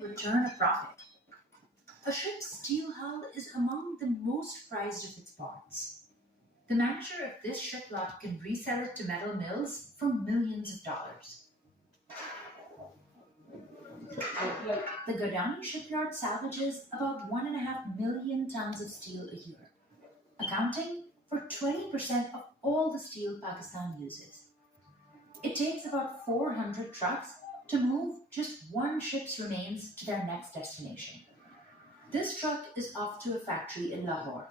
return a profit. A ship's steel hull is among the most prized of its parts. The manager of this shipyard can resell it to metal mills for millions of dollars. The Godani shipyard salvages about 1.5 million tons of steel a year, accounting for 20% of all the steel Pakistan uses. It takes about 400 trucks to move just one ship's remains to their next destination. This truck is off to a factory in Lahore.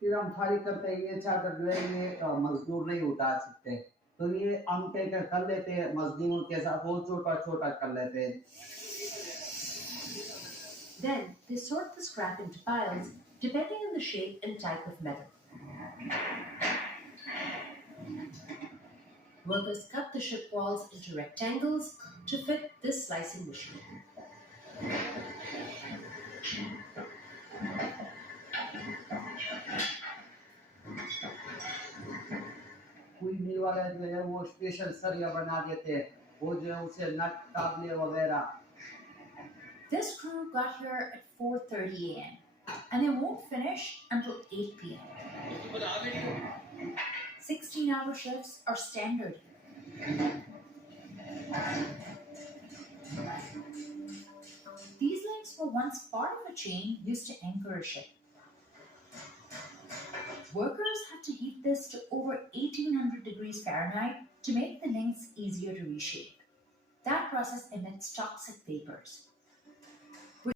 फिर हम खाली करते हैं ये चादर जो है ये मजदूर नहीं उतार सकते, तो ये हम क्या कर लेते हैं मजदूरों के साथ वो छोटा छोटा कर लेते हैं. Then they sort the scrap into piles depending on the shape and type of metal. Workers cut the ship walls into rectangles to fit this slicing machine. कोई मिल वाले जो है वो स्पेशल सरिया बना देते हैं, वो जो है उसे नट काबले वगैरह. This crew got here at 4:30 a.m. and they won't finish until 8 p.m. 16-hour shifts are standard here. These links were once part of a chain used to anchor a ship. Workers have to heat this to over 1800 degrees Fahrenheit to make the links easier to reshape. That process emits toxic vapors.